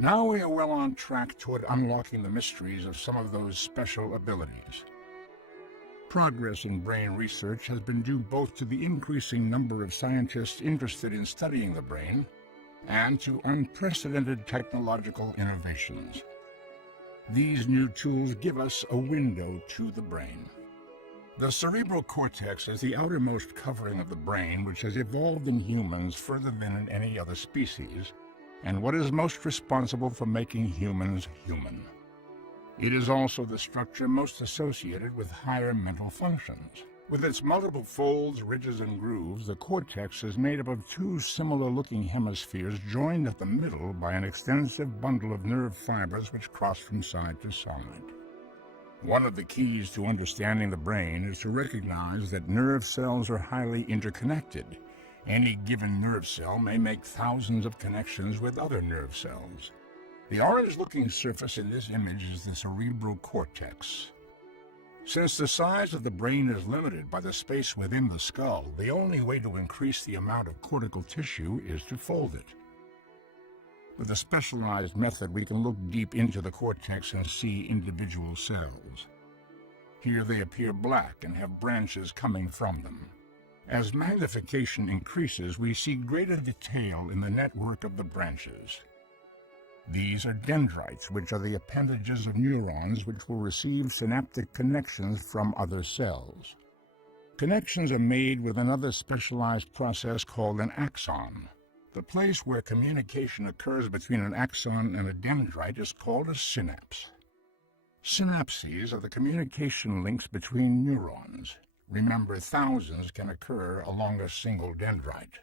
Now we are well on track toward unlocking the mysteries of some of those special abilities. Progress in brain research has been due both to the increasing number of scientists interested in studying the brain and to unprecedented technological innovations. These new tools give us a window to the brain. The cerebral cortex is the outermost covering of the brain, which has evolved in humans further than in any other species, and what is most responsible for making humans human. It is also the structure most associated with higher mental functions. With its multiple folds, ridges, and grooves, the cortex is made up of two similar-looking hemispheres joined at the middle by an extensive bundle of nerve fibers which cross from side to side. One of the keys to understanding the brain is to recognize that nerve cells are highly interconnected. Any given nerve cell may make thousands of connections with other nerve cells. The orange-looking surface in this image is the cerebral cortex. Since the size of the brain is limited by the space within the skull, the only way to increase the amount of cortical tissue is to fold it. With a specialized method, we can look deep into the cortex and see individual cells. Here they appear black and have branches coming from them. As magnification increases, we see greater detail in the network of the branches. These are dendrites, which are the appendages of neurons which will receive synaptic connections from other cells. Connections are made with another specialized process called an axon. The place where communication occurs between an axon and a dendrite is called a synapse. Synapses are the communication links between neurons. Remember, thousands can occur along a single dendrite.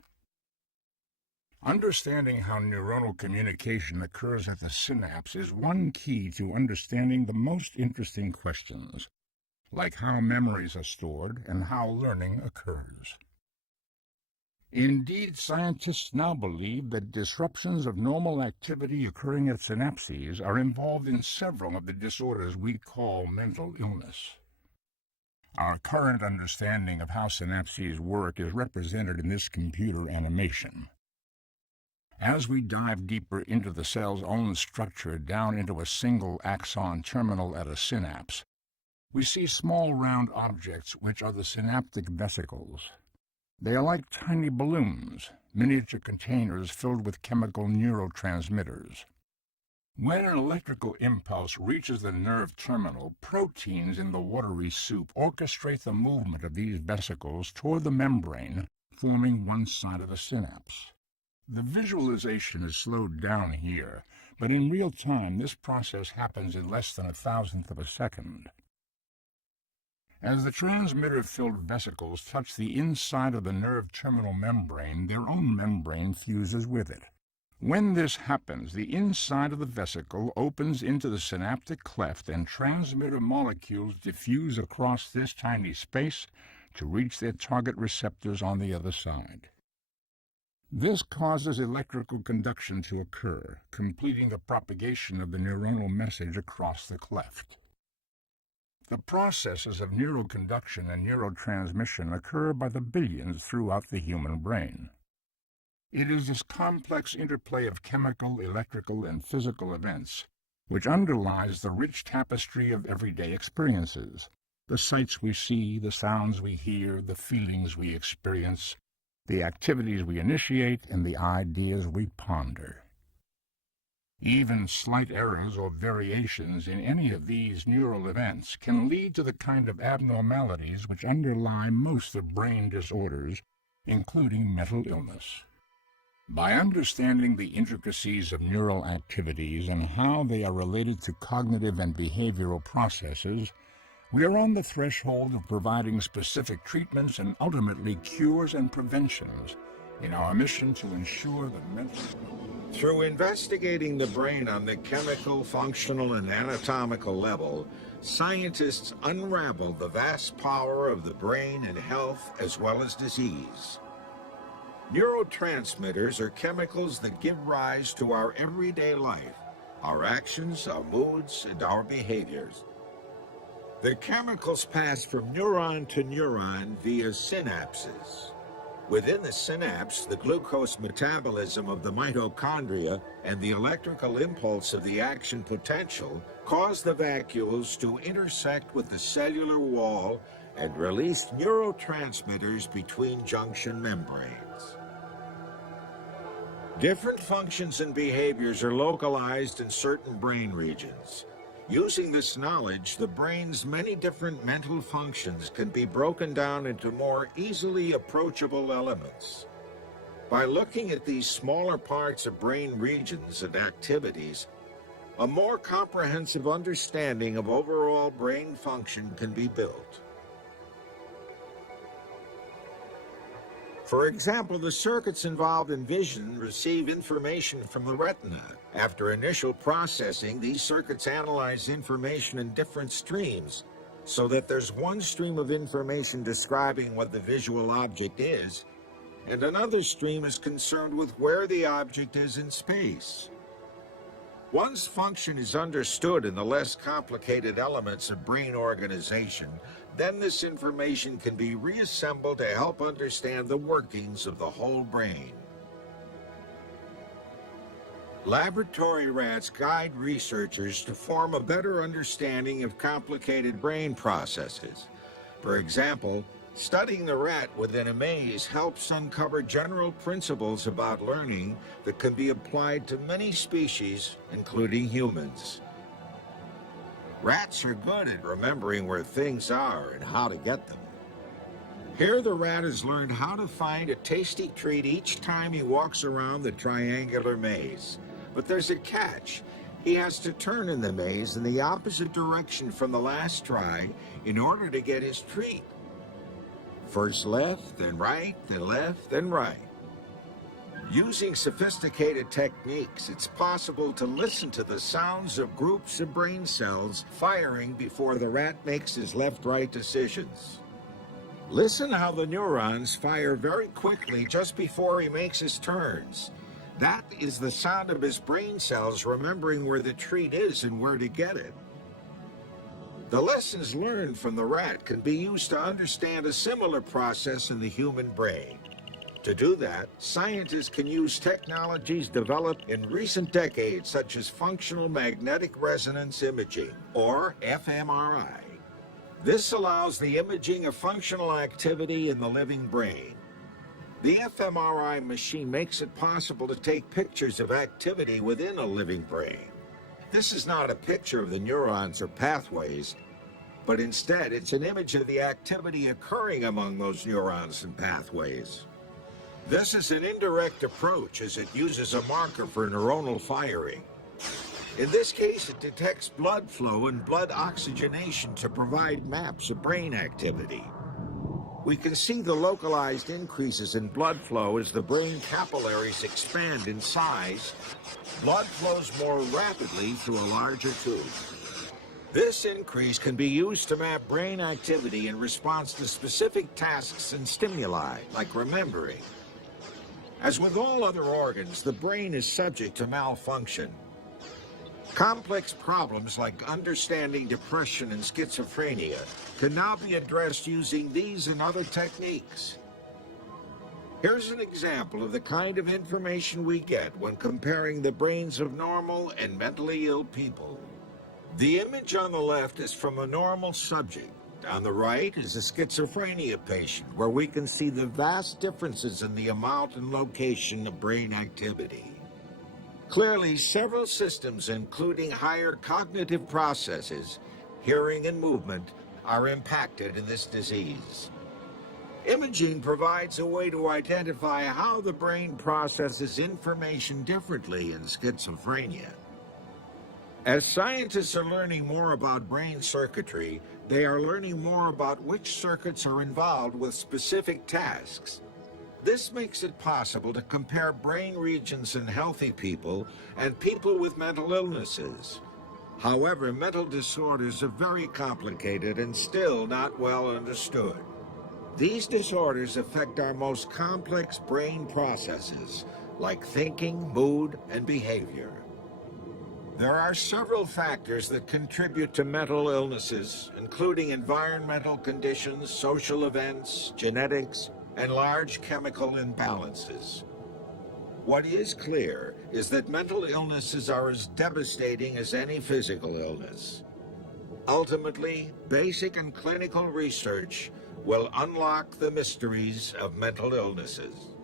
Understanding how neuronal communication occurs at the synapse is one key to understanding the most interesting questions, like how memories are stored and how learning occurs. Indeed, scientists now believe that disruptions of normal activity occurring at synapses are involved in several of the disorders we call mental illness. Our current understanding of how synapses work is represented in this computer animation. As we dive deeper into the cell's own structure down into a single axon terminal at a synapse, we see small round objects which are the synaptic vesicles. They are like tiny balloons, miniature containers filled with chemical neurotransmitters. When an electrical impulse reaches the nerve terminal, proteins in the watery soup orchestrate the movement of these vesicles toward the membrane, forming one side of the synapse. The visualization is slowed down here, but in real time this process happens in less than 1,000th of a second. As the transmitter-filled vesicles touch the inside of the nerve terminal membrane, their own membrane fuses with it. When this happens, the inside of the vesicle opens into the synaptic cleft and transmitter molecules diffuse across this tiny space to reach their target receptors on the other side. This causes electrical conduction to occur, completing the propagation of the neuronal message across the cleft. The processes of neuroconduction and neurotransmission occur by the billions throughout the human brain. It is this complex interplay of chemical, electrical, and physical events which underlies the rich tapestry of everyday experiences, the sights we see, the sounds we hear, the feelings we experience, the activities we initiate, and the ideas we ponder. Even slight errors or variations in any of these neural events can lead to the kind of abnormalities which underlie most of brain disorders, including mental illness. By understanding the intricacies of neural activities and how they are related to cognitive and behavioral processes, we are on the threshold of providing specific treatments and ultimately cures and preventions in our mission to ensure that mental... Through investigating the brain on the chemical, functional, and anatomical level, scientists unravel the vast power of the brain in health as well as disease. Neurotransmitters are chemicals that give rise to our everyday life, our actions, our moods, and our behaviors. The chemicals pass from neuron to neuron via synapses. Within the synapse, the glucose metabolism of the mitochondria and the electrical impulse of the action potential cause the vacuoles to intersect with the cellular wall and release neurotransmitters between junction membranes. Different functions and behaviors are localized in certain brain regions. Using this knowledge, the brain's many different mental functions can be broken down into more easily approachable elements. By looking at these smaller parts of brain regions and activities, a more comprehensive understanding of overall brain function can be built. For example, the circuits involved in vision receive information from the retina. After initial processing, these circuits analyze information in different streams, so that there's one stream of information describing what the visual object is, and another stream is concerned with where the object is in space. Once function is understood in the less complicated elements of brain organization, then this information can be reassembled to help understand the workings of the whole brain. Laboratory rats guide researchers to form a better understanding of complicated brain processes. For example, studying the rat within a maze helps uncover general principles about learning that can be applied to many species, including humans. Rats are good at remembering where things are and how to get them. Here the rat has learned how to find a tasty treat each time he walks around the triangular maze. But there's a catch. He has to turn in the maze in the opposite direction from the last try in order to get his treat. First left, then right, then left, then right. Using sophisticated techniques, it's possible to listen to the sounds of groups of brain cells firing before the rat makes his left-right decisions. Listen how the neurons fire very quickly just before he makes his turns. That is the sound of his brain cells remembering where the treat is and where to get it. The lessons learned from the rat can be used to understand a similar process in the human brain. To do that, scientists can use technologies developed in recent decades, such as functional magnetic resonance imaging, or fMRI. This allows the imaging of functional activity in the living brain. The fMRI machine makes it possible to take pictures of activity within a living brain. This is not a picture of the neurons or pathways, but instead it's an image of the activity occurring among those neurons and pathways. This is an indirect approach as it uses a marker for neuronal firing. In this case, it detects blood flow and blood oxygenation to provide maps of brain activity. We can see the localized increases in blood flow as the brain capillaries expand in size. Blood flows more rapidly through a larger tube. This increase can be used to map brain activity in response to specific tasks and stimuli, like remembering. As with all other organs, the brain is subject to malfunction. Complex problems like understanding depression and schizophrenia can now be addressed using these and other techniques. Here's an example of the kind of information we get when comparing the brains of normal and mentally ill people. The image on the left is from a normal subject. On the right is a schizophrenia patient, where we can see the vast differences in the amount and location of brain activity. Clearly, several systems, including higher cognitive processes, hearing and movement, are impacted in this disease. Imaging provides a way to identify how the brain processes information differently in schizophrenia. As scientists are learning more about brain circuitry, they are learning more about which circuits are involved with specific tasks. This makes it possible to compare brain regions in healthy people and people with mental illnesses. However, mental disorders are very complicated and still not well understood. These disorders affect our most complex brain processes, like thinking, mood, and behavior. There are several factors that contribute to mental illnesses, including environmental conditions, social events, genetics, and large chemical imbalances. What is clear is that mental illnesses are as devastating as any physical illness. Ultimately, basic and clinical research will unlock the mysteries of mental illnesses.